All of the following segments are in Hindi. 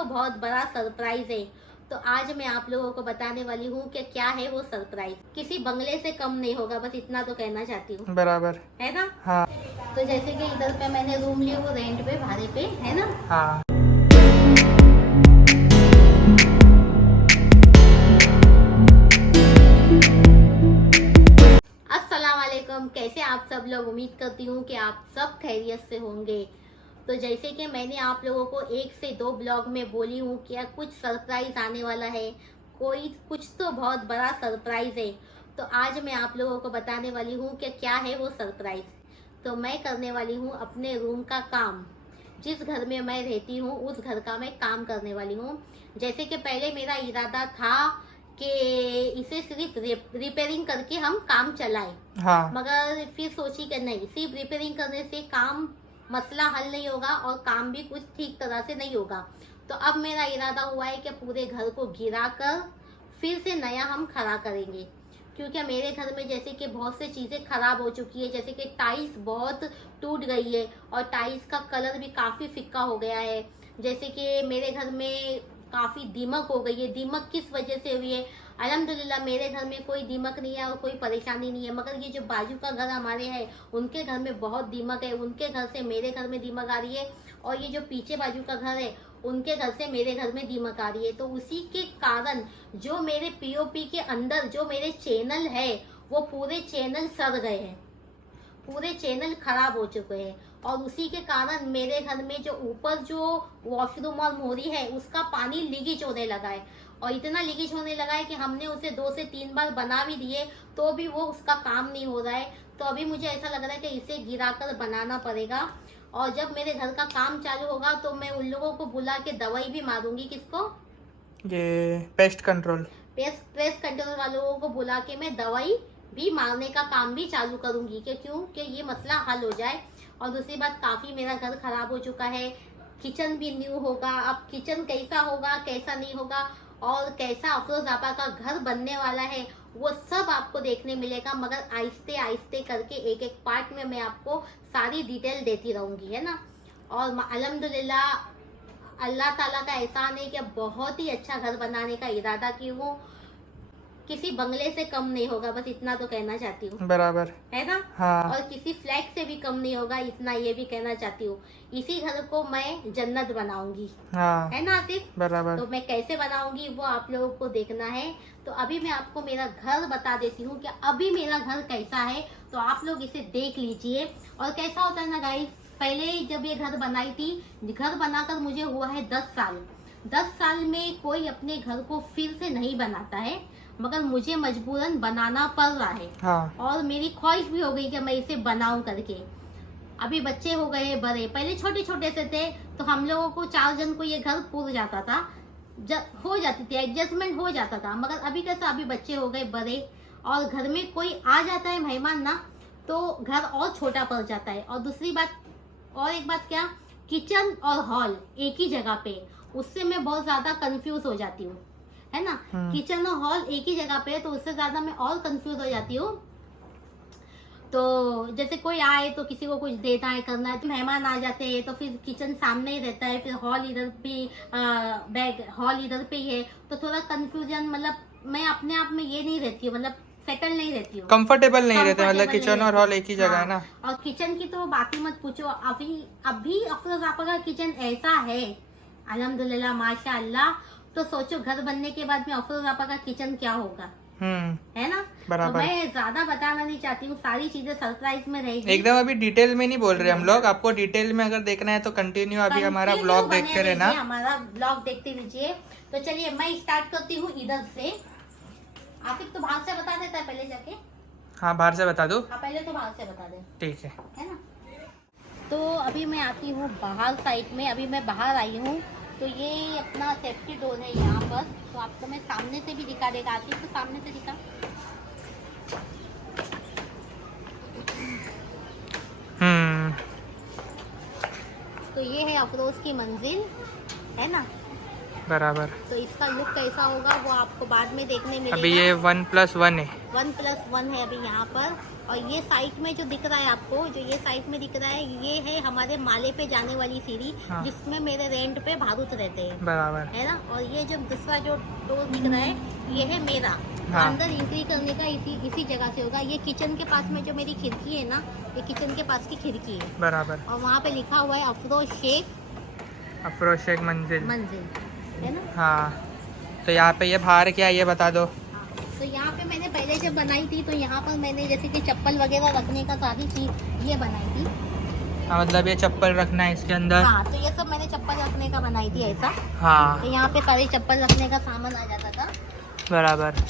तो बहुत बड़ा सरप्राइज है। तो आज मैं आप लोगों को बताने वाली हूँ कि क्या है वो सरप्राइज। किसी बंगले से कम नहीं होगा, बस इतना तो कहना चाहती हूँ। बराबर है ना? हाँ तो जैसे कि इधर पे मैंने रूम लिया वो रेंट पे, भाड़े पे, है ना। हाँ। अस्सलाम वालेकुम, कैसे आप सब लोग? उम्मीद करती हूँ कि आप सब खैरियत से होंगे। तो जैसे कि मैंने आप लोगों को 1 से 2 ब्लॉग में बोली हूँ कि कुछ सरप्राइज आने वाला है, कोई कुछ तो बहुत बड़ा सरप्राइज है। तो आज मैं आप लोगों को बताने वाली हूँ कि क्या है वो सरप्राइज। तो मैं करने वाली हूँ अपने रूम का काम। जिस घर में मैं रहती हूँ उस घर का मैं काम करने वाली हूँ। जैसे कि पहले मेरा इरादा था कि इसे सिर्फ रिपेयरिंग करके हम काम चलाएं, हाँ मगर फिर सोची कि नहीं, सिर्फ रिपेयरिंग करने से काम मसला हल नहीं होगा और काम भी कुछ ठीक तरह से नहीं होगा। तो अब मेरा इरादा हुआ है कि पूरे घर को गिरा कर फिर से नया हम खड़ा करेंगे। क्योंकि मेरे घर में जैसे कि बहुत सी चीज़ें खराब हो चुकी है, जैसे कि टाइल्स बहुत टूट गई है और टाइल्स का कलर भी काफ़ी फिक्का हो गया है। जैसे कि मेरे घर में काफ़ी दीमक हो गई है। दीमक किस वजह से हुई है? अल्हम्दुलिल्लाह मेरे घर में कोई दीमक नहीं है और कोई परेशानी नहीं है, मगर ये जो बाजू का घर हमारे है उनके घर में बहुत दीमक है। उनके घर से मेरे घर में दीमक आ रही है और ये जो पीछे बाजू का घर है उनके घर से मेरे घर में दीमक आ रही है। तो उसी के कारण जो मेरे पीओपी के अंदर जो मेरे चैनल है वो पूरे चैनल सड़ गए हैं, पूरे चैनल खराब हो चुके हैं। और उसी के कारण मेरे घर में जो ऊपर जो वॉशरूम और मोरी है उसका पानी लीकेज होने लगा है। और इतना लीकेज होने लगा है कि हमने उसे 2 से 3 बार बना भी दिए तो भी वो उसका काम नहीं हो रहा है। तो अभी मुझे ऐसा लग रहा है कि इसे गिराकर बनाना पड़ेगा। और जब मेरे घर का काम चालू होगा तो मैं उन लोगों को बुला के दवाई भी मारूंगी। किसको? ये पेस्ट कंट्रोल पेस्ट कंट्रोल वालों को बुला के मैं दवाई भी मारने का काम भी चालू करूंगी कि क्यों कि ये मसला हल हो जाए। और दूसरी बात, काफ़ी मेरा घर खराब हो चुका है। किचन भी न्यू होगा। अब किचन कैसा होगा, कैसा नहीं होगा और कैसा अफरोज़ापा का घर बनने वाला है वो सब आपको देखने मिलेगा, मगर आहिस्ते आहिस्ते करके एक एक पार्ट में मैं आपको सारी डिटेल देती रहूँगी, है ना। और अल्हम्दुलिल्लाह अल्लाह ताला का एहसान है कि बहुत ही अच्छा घर बनाने का इरादा की हूँ। किसी बंगले से कम नहीं होगा, बस इतना तो कहना चाहती हूँ। बराबर है ना। हाँ। और किसी फ्लैट से भी कम नहीं होगा, इतना ये भी कहना चाहती हूँ। इसी घर को मैं जन्नत बनाऊंगी। हाँ है ना आसिफ? बराबर। तो मैं कैसे बनाऊंगी वो आप लोगों को देखना है। तो अभी मैं आपको मेरा घर बता देती हूँ कि अभी मेरा घर कैसा है, तो आप लोग इसे देख लीजिए। और कैसा होता है ना गाइस, पहले जब ये घर बनाई थी, घर बनाकर मुझे हुआ है 10 साल। 10 साल में कोई अपने घर को फिर से नहीं बनाता है, मगर मुझे मजबूरन बनाना पड़ रहा है। हाँ और मेरी ख्वाहिश भी हो गई कि मैं इसे बनाऊं करके। अभी बच्चे हो गए बड़े, पहले छोटे छोटे से थे तो हम लोगों को 4 जन को ये घर पूर जाता था, हो जाती थी, एडजस्टमेंट हो जाता था। मगर अभी कैसा, अभी बच्चे हो गए बड़े और घर में कोई आ जाता है मेहमान ना, तो घर और छोटा पड़ जाता है। और दूसरी बात, और एक बात क्या, किचन और हॉल एक ही जगह पे, उससे मैं बहुत ज्यादा कंफ्यूज हो जाती हूँ, है ना। किचन और हॉल एक ही जगह पे है तो उससे ज्यादा मैं और कंफ्यूज हो जाती हूँ। तो जैसे कोई आए तो किसी को कुछ देना है, करना है, तो मेहमान आ जाते हैं तो फिर किचन सामने ही रहता है, फिर हॉल इधर पे, हॉल इधर पे ही है, तो थोड़ा कंफ्यूजन, मतलब मैं अपने आप में ये नहीं रहती हूँ, मतलब सेटल नहीं रहती हूँ, कंफर्टेबल नहीं रहते, मतलब Comfortable किचन नहीं और रहती। हॉल एक ही जगह है ना। और किचन की तो बात ही मत पूछो। अभी अभी अफरोज़ापा का किचन ऐसा है अल्हम्दुलिल्लाह माशाअल्लाह। तो सोचो घर बनने के बाद में अफरोज़ापा का किचन क्या होगा, है ना। तो मैं ज्यादा बताना नहीं चाहती हूँ, सारी चीजें सरप्राइज में रहेगी एकदम। अभी डिटेल में नहीं बोल रहे हम लोग, आपको डिटेल में अगर देखना है तो कंटिन्यू अभी हमारा ब्लॉग देखते रहना। हमारा ब्लॉग देखते रहिए। तो चलिए मैं स्टार्ट करती हूँ इधर से। आसिफ तो बाहर से बता देता है पहले जाके। हाँ बाहर से बता दो। हाँ पहले तो बाहर से बता दे, ठीक है ना। तो अभी मैं आती हूँ बाहर साइड में। अभी मैं बाहर आई हूँ तो ये अपना सेफ्टी डोर है यहाँ पर। तो आपको मैं सामने से भी दिखा देगा। आसिफ तो सामने से दिखा। तो ये है अफरोज की मंजिल, है ना। बराबर। तो इसका लुक कैसा होगा वो आपको बाद में देखने मिलेगा। अभी ये 1+1 है। 1+1 है अभी यहाँ पर। और ये साइड में जो दिख रहा है आपको, जो ये साइड में दिख रहा है, ये है हमारे माले पे जाने वाली सीढ़ी, हाँ। जिसमें मेरे रेंट पे भारूत रहते हैं, बराबर है ना। और ये जो दूसरा जो डोर दिख रहा है, ये है मेरा। हाँ। अंदर एंट्री करने का इसी जगह से होगा। ये किचन के पास में जो मेरी खिड़की है ना, ये किचन के पास की खिड़की है। बराबर। और वहाँ पे लिखा हुआ है अफरोज शेख अफरोज शेख मंजिल, है ना। हाँ। तो यहाँ पे ये बाहर क्या है ये बता दो। हाँ, तो यहाँ पे मैंने पहले जब बनाई थी तो यहाँ पर मैंने जैसे कि चप्पल वगैरह रखने का सारी चीज ये बनाई थी। हाँ, मतलब ये चप्पल रखना है इसके अंदर। हाँ, तो ये सब मैंने चप्पल रखने का बनाई थी ऐसा। हाँ, तो यहाँ पे सारी चप्पल रखने का सामान आ जाता था। बराबर।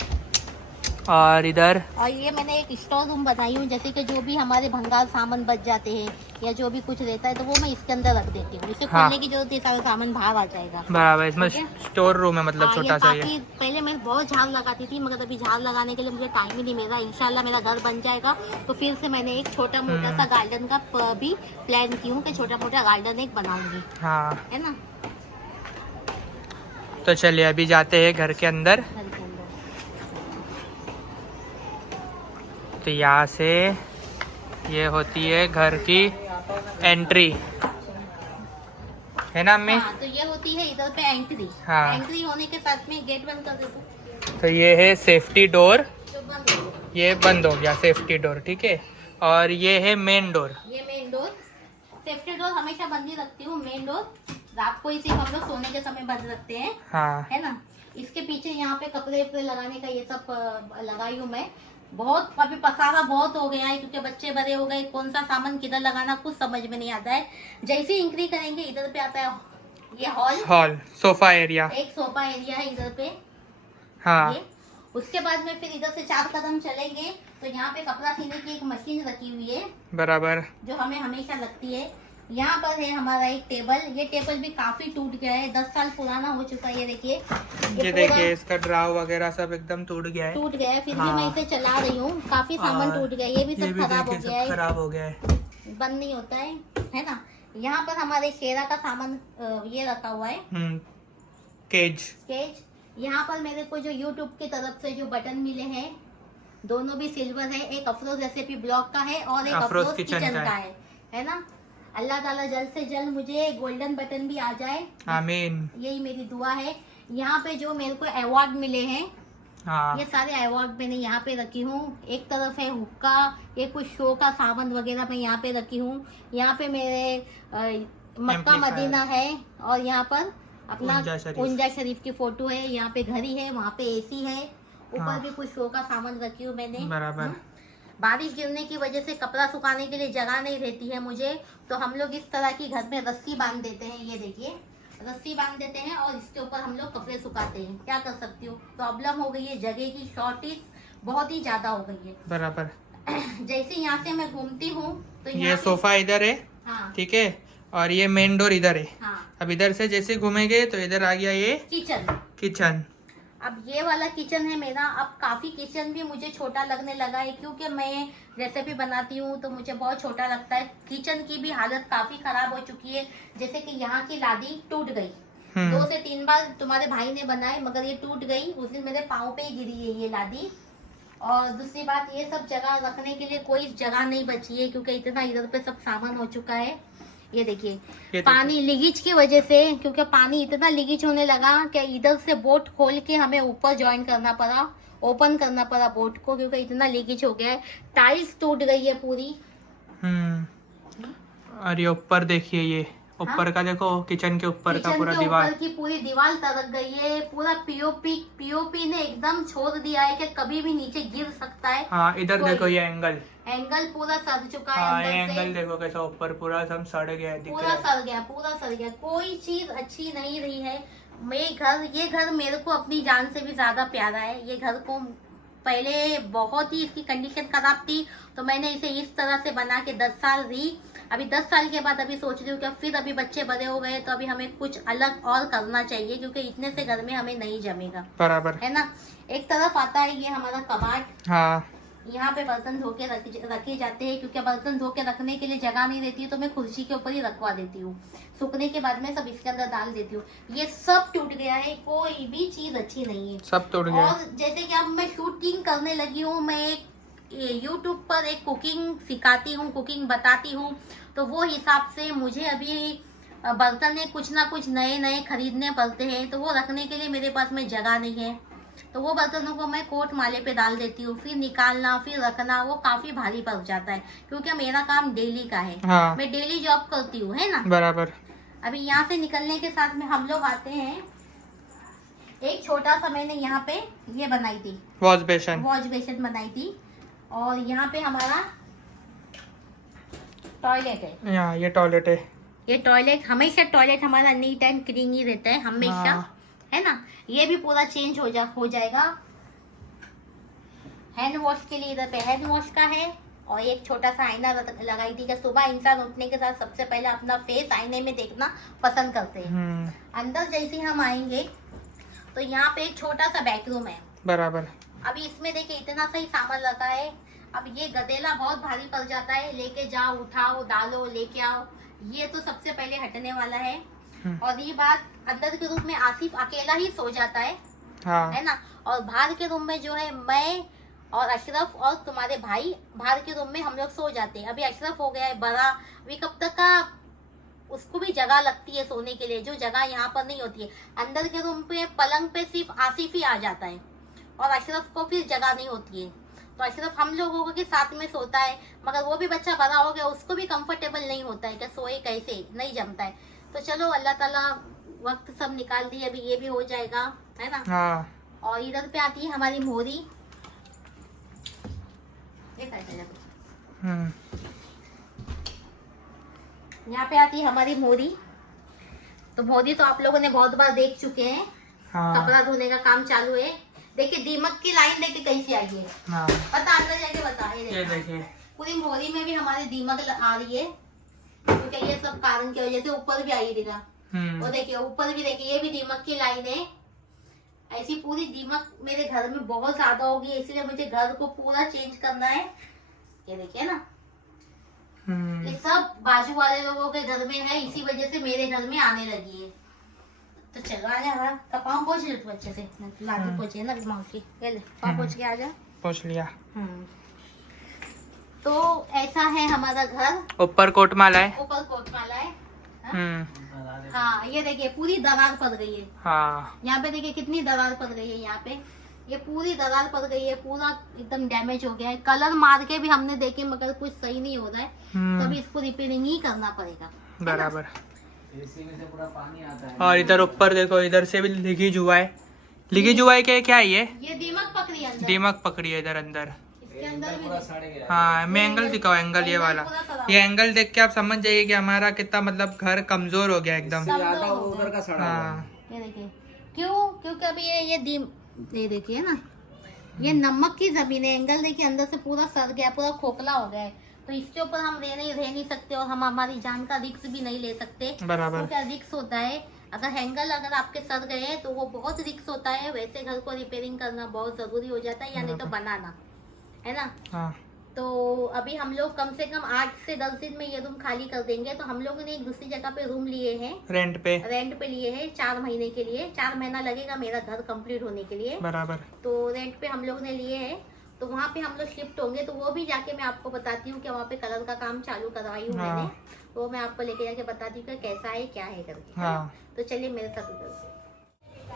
और इधर और ये मैंने एक स्टोर रूम बनाई हूँ, जैसे कि जो भी हमारे भंगार सामान बच जाते हैं या जो भी कुछ रहता है तो वो मैं इसके अंदर रख देती हूँ। इसे हाँ। खोलने की जरूरत है, सारा सामान बाहर आ जाएगा। बराबर, इसमें ठीक है? स्टोर रूम है, मतलब हाँ, छोटा सा ये। काफी पहले मैं बहुत झाड़ लगाती थी, मगर अभी झाड़ लगाने के लिए मुझे टाइम ही नहीं मिल रहा। इंशाल्लाह मेरा घर बन जाएगा तो फिर से मैंने एक छोटा मोटा सा गार्डन का भी प्लान की हूँ कि छोटा मोटा गार्डन एक बनाऊंगी, हाँ, है ना। तो चलिए अभी जाते हैं घर के अंदर। घर के अंदर तो यहाँ से ये होती है घर की एंट्री, है ना अम्मी? हाँ, तो ये होती है इधर पे एंट्री। हाँ। एंट्री होने के साथ में गेट बंद कर देते, तो ये है सेफ्टी डोर, तो बंद हो गया। ये बंद हो गया सेफ्टी डोर, ठीक है। और ये है मेन डोर। ये मेन डोर, सेफ्टी डोर हमेशा बंद ही रखती हूँ। मेन डोर रात को ही सिर्फ हम लोग सोने के समय बंद रखते हैं, हाँ, है ना। इसके पीछे यहाँ पे कपड़े वपड़े लगाने का ये सब लगाई हूँ मैं। बहुत अभी पसारा बहुत हो गया है क्योंकि बच्चे बड़े हो गए, कौन सा सामान किधर लगाना कुछ समझ में नहीं आता है। जैसे ही इंक्री करेंगे इधर पे आता है ये हॉल, सोफा एरिया। एक सोफा एरिया है इधर पे। हाँ, ये उसके बाद में फिर इधर से 4 कदम चलेंगे तो यहाँ पे कपड़ा सीने की एक मशीन रखी हुई है, बराबर। जो हमें हमेशा लगती है। यहाँ पर है हमारा एक टेबल। ये टेबल भी काफी टूट गया है, 10 साल पुराना हो चुका है। ये देखिए, ये देखिए इसका ड्राव वगैरह सब एकदम टूट गया है। टूट गया है, फिर भी हाँ। मैं इसे चला रही हूँ। काफी सामान और टूट गया है, ये भी ये सब भी खराब हो देखिए, गया सब है, खराब हो गया है। बंद नहीं होता है ना। यहाँ पर हमारे शेरा का सामान ये रखा हुआ है, केज। केज। यहाँ पर मेरे को जो यूट्यूब की तरफ से जो बटन मिले हैं, दोनों भी सिल्वर है। एक अफरोज रेसिपी ब्लॉग का है और एक अफरोज अफरोज किचन किचन का का है ना। अल्लाह ताला जल्द से जल्द मुझे गोल्डन बटन भी आ जाए, आमीन। यही मेरी दुआ है। यहाँ पे जो मेरे को अवार्ड मिले हैं, हाँ, ये सारे अवार्ड मैंने यहाँ पे रखी हूँ। एक तरफ है हुक्का, ये कुछ शो का सामान वगैरह मैं यहाँ पे रखी हूँ। यहाँ पे मेरे मक्का Amplifier। मदीना है, और यहाँ पर अपना उंजा उंजा शरीफ की फोटो है। यहाँ पे घड़ी है, वहाँ पे एसी है, ऊपर हाँ। भी कुछ शो का सामान रखी हूँ मैंने। बराबर। बारिश गिरने की वजह से कपड़ा सुखाने के लिए जगह नहीं रहती है मुझे, तो हम लोग इस तरह की घर में रस्सी बांध देते हैं। ये देखिए, रस्सी बांध देते हैं और इसके ऊपर हम लोग कपड़े सुखाते हैं। क्या कर सकती हूँ, प्रॉब्लम हो गई है, जगह की शॉर्टेज बहुत ही ज्यादा हो गई है। बराबर। जैसे यहाँ से मैं घूमती हूँ तो ये यहाँ से- सोफा इधर है, हाँ ठीक है। और ये मेन डोर इधर है। हाँ, अब इधर से जैसे घूमेंगे तो इधर आ गया ये किचन। किचन। अब ये वाला किचन है मेरा। अब काफी किचन भी मुझे छोटा लगने लगा है, क्योंकि मैं रेसिपी बनाती हूँ तो मुझे बहुत छोटा लगता है। किचन की भी हालत काफी खराब हो चुकी है, जैसे कि यहाँ की लादी टूट गई। 2 से 3 बार तुम्हारे भाई ने बनाए, मगर ये टूट गई। उस दिन मेरे पाँव पे ही गिरी है ये लादी। और दूसरी बात, ये सब जगह रखने के लिए कोई जगह नहीं बची है, क्योंकि इतना इधर पे सब सामान हो चुका है। ये देखिए, ये पानी लीकेज की वजह से, क्योंकि पानी इतना लीकेज होने लगा कि इधर से बोट खोल के हमें ऊपर ज्वाइन करना पड़ा, ओपन करना पड़ा बोट को, क्योंकि इतना लीकेज हो गया है। टाइल्स टूट गई है पूरी। और ये ऊपर देखिए, ये ऊपर का देखो, किचन के ऊपर का किचन पूरा के दीवार। ऊपर की पूरी दीवार तरक गई है। पूरा पीओपी ने एकदम छोड़ दिया है कि कभी भी नीचे गिर सकता है। हाँ, इधर कोई- देखो ये एंगल। एंगल पूरा सड़ चुका है हाँ, ये अंदर से। एंगल देखो कैसा ऊपर पूरा सब सड़ गया है, दिख पूरा रहा है। सड़ गया, पूरा सड़ गया। कोई चीज अच्छी नहीं रही है। ये घर मेरे को अपनी जान से भी ज्यादा प्यारा है। ये घर को पहले बहुत ही इसकी कंडीशन खराब थी, तो मैंने इसे इस तरह से बना के 10 साल रही। अभी 10 साल के बाद अभी सोच रही हूँ कि फिर अभी बच्चे बड़े हो गए तो अभी हमें कुछ अलग और करना चाहिए, क्योंकि इतने से घर में हमें नहीं जमेगा, बराबर। है ना। एक तरफ आता है ये हमारा कबाड़। हाँ, यहाँ पे बर्तन धो के रखे जाते हैं, क्योंकि बर्तन धो के रखने के लिए जगह नहीं रहती है, तो मैं कुर्सी के ऊपर ही रखवा देती हूँ। सूखने के बाद में सब इसके अंदर डाल देती हूँ। ये सब टूट गया है, कोई भी चीज अच्छी नहीं है, सब टूट गया। और जैसे कि अब मैं शूटिंग करने लगी हूँ, मैं यूट्यूब पर एक कुकिंग सिखाती हूँ, कुकिंग बताती हूँ, तो वो हिसाब से मुझे अभी बर्तन कुछ ना कुछ नए नए खरीदने पड़ते हैं, तो वो रखने के लिए मेरे पास में जगह नहीं है। तो वो बर्तनों को मैं कोट माले पे डाल देती हूँ, फिर निकालना फिर रखना वो काफी भारी पड़ जाता है, क्योंकि मेरा काम डेली का है। हाँ। मैं डेली जॉब करती हूँ, है ना। बराबर। अभी यहाँ से निकलने के साथ में हम लोग आते हैं, एक छोटा सा मैंने यहाँ पे ये बनाई थी, वॉश बेसिन बनाई थी, और यहाँ पे हमारा टॉयलेट है। यहाँ ये टॉयलेट है। ये टॉयलेट हमेशा, टॉयलेट हमारा नीट एंड क्लीन ही रहता है हमेशा, हाँ। है ना। ये भी पूरा चेंज हो जाएगा। हैंड वॉश के लिए इधर पे हैंड वॉश का है, और एक छोटा सा आईना लगाई थी कि सुबह इंसान उठने के साथ सबसे पहले अपना फेस आईने में देखना पसंद करते हैं। अंदर जैसे हम आएंगे तो यहाँ पे एक छोटा सा बेडरूम है। बराबर। अभी इसमें देखिए इतना सा ही सामान रखा है। अब ये गदेला बहुत भारी पड़ जाता है, लेके जाओ, उठाओ, डालो, लेके आओ, ये तो सबसे पहले हटने वाला है। और ये बात, अंदर के रूम में आसिफ अकेला ही सो जाता है, हाँ। है ना। और बाहर के रूम में जो है मैं और अशरफ और तुम्हारे भाई बाहर के रूम में हम लोग सो जाते हैं। अभी अशरफ हो गया है बड़ा, अभी कब तक का उसको भी जगह लगती है सोने के लिए, जो जगह यहाँ पर नहीं होती है। अंदर के रूम पे पलंग पे सिर्फ आसिफ ही आ जाता है, और अशरफ को फिर जगह नहीं होती है, तो अशरफ हम लोगों के साथ में सोता है। मगर वो भी बच्चा बड़ा हो गया, उसको भी कंफर्टेबल नहीं होता है कि सोए कैसे, नहीं जमता है। तो चलो अल्लाह ताला वक्त सब निकाल दिए, अभी ये भी हो जाएगा, है ना। हाँ। और इधर पे आती है हमारी मोरी। यहाँ पे आती है हमारी मोरी। तो मोरी तो आप लोगों ने बहुत बार देख चुके हैं। हाँ। कपड़ा धोने का काम चालू है। देखिए दीमक की लाइन देखिए कैसी आई है। हाँ। पता अंदर जाके बता, ये देखिए पूरी मोरी में भी हमारी दीमक आ रही है, क्योंकि ये सब कारण की वजह से ऊपर भी आई दिखा। वो देखिए ऊपर भी देखिए, ये भी दीमक की लाइन है। ऐसी पूरी दीमक मेरे घर में बहुत ज्यादा होगी, इसलिए मुझे घर को पूरा चेंज करना है। ये देखिए ना, ये सब बाजू वाले लोगों के घर में है, इसी वजह से मेरे घर में आने लगी है। तो चलो आ जा, पाँव पोंछ ले तू अच्छे से, लाठी पोंछे ना माँ की, पाँव पोंछ के आ जा। पोंछ लिया। तो ऐसा है हमारा घर। ऊपर कोटमाला है। ऊपर कोटमाला है। हाँ ये देखिए पूरी दरार पड़ गई है। हाँ। यहाँ पे देखिए कितनी दरार पड़ गई है। यहाँ पे ये पूरी दरार पड़ गई है, पूरा एकदम डैमेज हो गया है। कलर मार के भी हमने देखे मगर कुछ सही नहीं हो रहा है, तो अभी इसको रिपेयरिंग ही करना पड़ेगा। बराबर। एसी में से पूरा पानी आता है। और इधर ऊपर देखो, इधर से भी लीकेज हुआ है। लीकेज हुआ है क्या है ये दीमक पकड़ी है अंदर। दीमक पकड़ी है इधर अंदर। इसके अंदर भी पूरा सड़ गया। हाँ, मैं एंगल दिखाओ, एंगल ये वाला। ये एंगल देख के आप समझ जाइए कि हमारा कितना मतलब घर कमजोर हो गया एकदम। इससे ज्यादा वो उधर का सड़ा हुआ है। हाँ। ये देखिए क्यों, क्योंकि अभी ये देखिए ना, ये नमक की जमीन है। एंगल देखिए अंदर से पूरा सड़ गया, पूरा खोखला हो गया है, तो इसके ऊपर हम रह नहीं सकते, और हम हमारी जान का रिस्क भी नहीं ले सकते। बराबर। तो क्या रिस्क होता है, अगर हैंगल अगर आपके सड़ गए तो वो बहुत रिस्क होता है। वैसे घर को रिपेयरिंग करना बहुत जरूरी हो जाता है, या नहीं तो बनाना, है ना। हाँ। तो अभी हम लोग कम से कम 8 से 10 दिन में ये रूम खाली कर देंगे। तो हम लोगों ने एक दूसरी जगह पे रूम लिए हैं, रेंट पे लिए हैं 4 महीने के लिए। 4 महीना लगेगा मेरा घर कंप्लीट होने के लिए। बराबर। तो रेंट पे हम लोग ने लिए हैं, तो वहाँ पे हम लोग शिफ्ट होंगे। तो वो भी जाके मैं आपको बताती हूँ कि वहाँ पे कलर का काम चालू करवाई हूँ मैंने, वो मैं आपको लेके जाके बताती हूँ कि कैसा है क्या है करके। हाँ। तो चलिए मेरे साथ उधर से।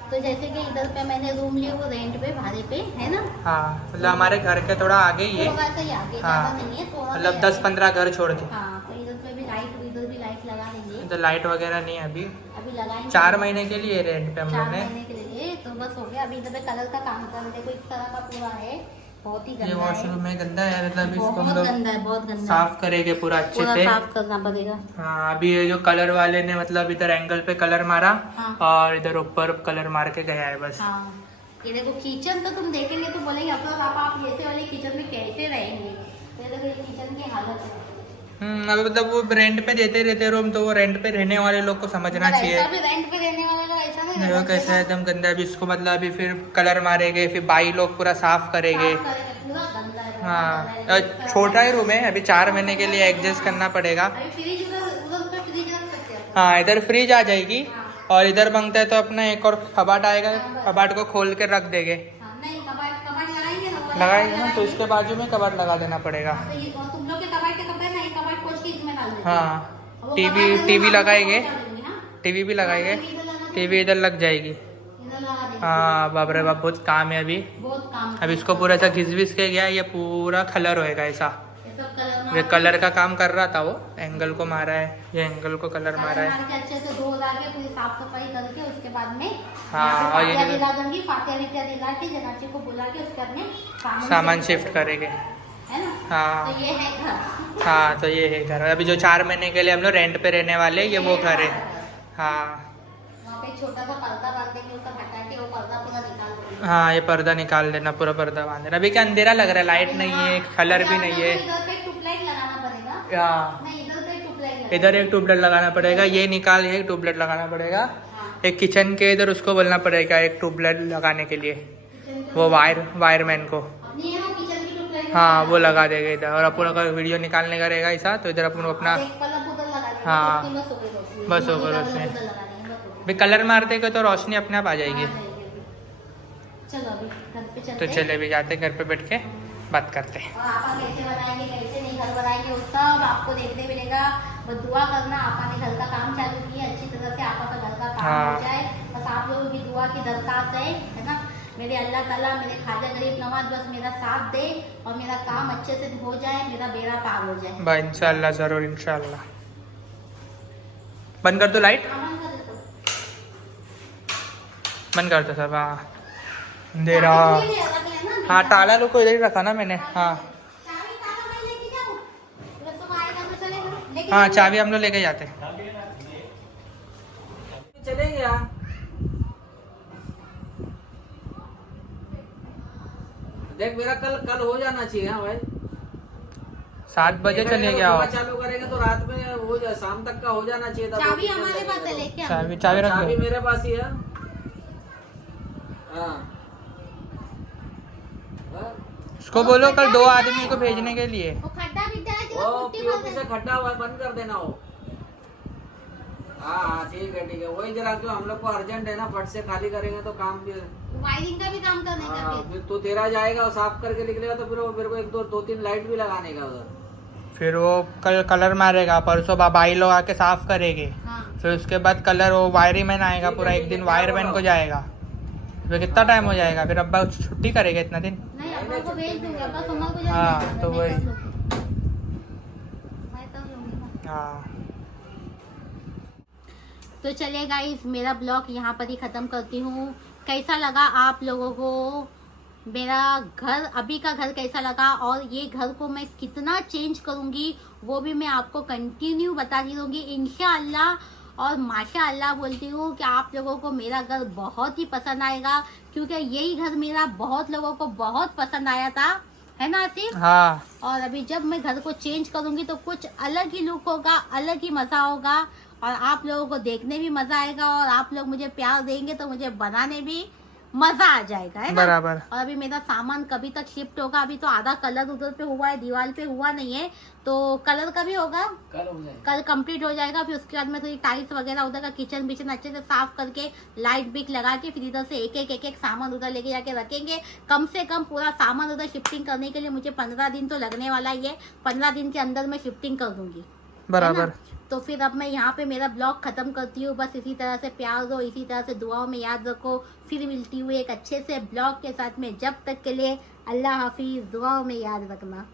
तो जैसे कि इधर पे मैंने रूम लिया वो रेंट पे, भाड़े पे, है ना। हाँ, मतलब हमारे घर के थोड़ा आगे ही है। थोड़ा सा ही आगे, हाँ। ज्यादा नहीं है, थोड़ा मतलब 10-15 घर छोड़ के। हाँ, तो इधर पे भी लाइट, इधर भी लाइट लगा देंगे। इधर लाइट वगैरह नहीं है अभी लगाएंगे। 4 महीने के लिए रेंट पे हम 4 लोग ने। महीने के लिए, तो बस हो गया। अभी इधर पे कलर का काम कर देखो, इस तरह का पूरा है, बहुत ही ये गंदा है। वॉशरूम में गंदा है, मतलब इसको हम बहुत लोग गंदा है, बहुत गंदा है। साफ करेंगे पूरा अच्छे पूरा से। साफ करना पड़ेगा। हाँ, अभी ये जो कलर वाले ने मतलब इधर एंगल पे कलर मारा, हाँ। और इधर ऊपर कलर मार के गया है बस। हाँ, ये देखो किचन तो तुम देखेंगे तो बोलेंगे अपना पापा आप ऐसे वाले किचन में कैसे रहेंगे। तो ये देखो ये किचन की हालत है। अभी मतलब वो रेंट पे देते रहते रूम, तो वो रेंट पे रहने वाले लोग को समझना मतलब चाहिए। ऐसा भी रेंट पे रहने वाले लोग ऐसा नहीं देखो कैसा एकदम गंदा है। अभी इसको मतलब अभी फिर कलर मारेंगे, फिर बाई लोग पूरा साफ करेंगे। साफ करेंगे, पूरा गंदा है, बहुत हाँ गंदा है। छोटा ही रूम है, अभी 4 महीने के लिए एडजस्ट करना पड़ेगा। अभी फ्रिज उधर ऊपर फ्रिज रख सकते हैं। हाँ इधर फ्रिज आ जाएगी, और इधर मांगता है तो अपना एक और कबाट आएगा, कबाट को खोल के रख देंगे। हाँ, नहीं कबाट कबाट लगाएंगे ना, वो लगाएंगे ना, कबाट तो इसके बाजू में कबाट लगा देना पड़ेगा। तो ये और तुम लोग के कबाट के कपड़े ना, ये कबाट खोल के इसमें डाल देते हैं। हाँ वो टीवी कबाट टीवी में लगाएंगे, डाल देंगे, हाँ? टीवी भी लगाएंगे, टीवी इधर लगा टीवी इधर लग जाएगी। इधर लगा देंगे। हाँ बाप रे बाप, बहुत काम है अभी। बहुत काम अब इसको पूरा ऐसा घिस विस के गया, ये पूरा कलर होएगा ऐसा। ये सब कलर ये कलर का काम कर रहा था वो, एंगल को मारा है, ये एंगल को कलर मारा है। मार के अच्छे से धो धा के पूरी साफ सफाई करके उसके बाद में हाँ, यहाँ पे और ये फातिया दिला दूंगी, फातिया वितिया दिला के जनाची को बुला के उसके बाद में सामान शिफ्ट करेंगे। है ना। हाँ तो ये है घर। हाँ, तो ये है घर। अभी जो 4 महीने के लिए हम लोग रेंट पे रहने वाले हैं, ये वो घर है। हाँ वहाँ पे छोटा सा पर्दा बांध देंगे, उसका हटा के वो पर्दा पूरा निकाल देंगे। हाँ, ये पर्दा निकाल देना, पूरा पर्दा बांध देना। अभी क्या अंधेरा लग रहा है, लाइट नहीं है, कलर भी नहीं है। इधर पे ट्यूबलाइट लगाना पड़ेगा। हाँ, नहीं, इधर पे ट्यूबलाइट इधर एक ट्यूबलाइट लगाना पड़ेगा, ये निकाल के एक ट्यूबलाइट लगाना पड़ेगा। हाँ। एक किचन के इधर उसको बोलना पड़ेगा एक ट्यूबलाइट लगाने के लिए, वो वायरमैन को। अपनी है ना किचन की ट्यूबलाइट। हाँ, वो लगा देगा इधर। और अपन अगर वीडियो निकालने का रहेगा ऐसा, तो इधर अपन को अपना एक बल्ब उधर लगा देंगे, हाँ, तो बस हो गई रोशनी। बस हो गई बल्ब रोशनी। उधर लगा देंगे, बस हो गई। भी कलर मार देगा तो रोशनी अपने आप आ जाएगी। चलो अभी घर पे तो चलते हैं। चले भी जाते, घर पे बैठ के बात करते हैं। और आपा कैसे बनाएंगे कैसे नहीं घर बनाएंगे वो सब आपको देखने मिलेगा। बस दुआ करना, आपा ने घर का काम चालू किया, अच्छी तरह से आपा का घर का काम हाँ। हो जाए। बस आप लोगों की दुआ की दरख्वास्त है ना। मेरे अल्लाह ताला, मेरे ख्वाजा गरीब नवाज बस मेरा साथ दे और मेरा काम अच्छे से हो जाए, मेरा बेड़ा पार हो जाए। बा इंशाल्लाह, जरूर इंशाल्लाह। बंद कर दो लाइट, सामान का देखो। बंद कर दो सब। हाँ अंधेरा। चाबी ले रख लेना। हाँ, ताला रुको इधर ही रखा ना मैंने। हाँ चाबी ताला मैं लेके जाऊँ? जब तुम आएगा तो चलेगा। लेके हाँ, जाऊँ? चाबी हम लोग लेके जाते हैं। चलेंगे यार। देख मेरा कल हो जाना चाहिए। हाँ भाई, 7 बजे चले सुबह गया। चालू करेंगे तो रात में हो जाए, शाम तक का हो जाना चाहिए था। चाबी हमारे पास है, लेके आना। चाबी रख चाबी दो। मेरे पास ही है। हाँ। उसको बोलो कल 2 आदमी को भेजने के लिए। वो खड्डा बिड्डा है जो वो पुट्टी भर पीओपी से देना। खड्डा हुआ बंद कर देना हो। हाँ ठीक है। वही जरा जो हम लोग को अर्जेंट है ना, फट से खाली करेंगे तो काम भी। वायरिंग का भी काम करने का हाँ, फिर। फिर तो तेरा जाएगा और साफ करके निकलेगा तो फिर वो मेरे को 1-2-3 लाइट भी लगाने का उधर। फिर वो कल कलर मारेगा, परसों भाई लोग आके साफ करेंगे। हाँ। फिर उसके बाद कलर वो वायरमैन आएगा, पूरा एक दिन वायरमैन को जाएगा। फिर कितना टाइम हो जाएगा, फिर अब्बा छुट्टी करेगा इतना दिन। नहीं, अब्बा को भेज दूंगी, अब्बा सोमवार को जाएंगे। हाँ, तो मैं वही। कर लूंगी। मैं कर लूंगी ना। हाँ, तो चलिए गाइस, मेरा ब्लॉग यहाँ पर ही ख़त्म करती हूँ। कैसा लगा आप लोगों को मेरा घर, अभी का घर कैसा लगा, और ये घर को मैं कितना चेंज करूँगी वो भी मैं आपको कंटिन्यू बताती रहूँगी इंशाअल्लाह। और माशाअल्लाह बोलती हूँ कि आप लोगों को मेरा घर बहुत ही पसंद आएगा, क्योंकि यही घर मेरा बहुत लोगों को बहुत पसंद आया था, है ना आसिफ? हाँ, और अभी जब मैं घर को चेंज करूंगी तो कुछ अलग ही लुक होगा, अलग ही मजा होगा, और आप लोगों को देखने भी मजा आएगा, और आप लोग मुझे प्यार देंगे तो मुझे बनाने भी मजा आ जाएगा, है ना? बराबर। और अभी मेरा सामान कभी तक शिफ्ट होगा, अभी तो आधा कलर उधर पे हुआ है, दीवार पे हुआ नहीं है, तो कलर का भी होगा, कल हो जाएगा। कल कंप्लीट हो जाएगा। फिर उसके बाद में थोड़ी टाइल्स वगैरह उधर का किचन बिचन अच्छे से साफ करके लाइट बिक लगा के फिर इधर से एक एक सामान उधर लेके जाके रखेंगे। कम से कम पूरा सामान उधर शिफ्टिंग करने के लिए मुझे 15 दिन तो लगने वाला ही है। 15 दिन के अंदर मैं शिफ्टिंग कर दूंगी, बराबर। है ना? तो फिर अब मैं यहाँ पे मेरा ब्लॉग खत्म करती हूँ। बस इसी तरह से प्यार दो, इसी तरह से दुआओं में याद रखो। फिर मिलती हूँ एक अच्छे से ब्लॉग के साथ में। जब तक के लिए अल्लाह हाफिज, दुआओं में याद रखना।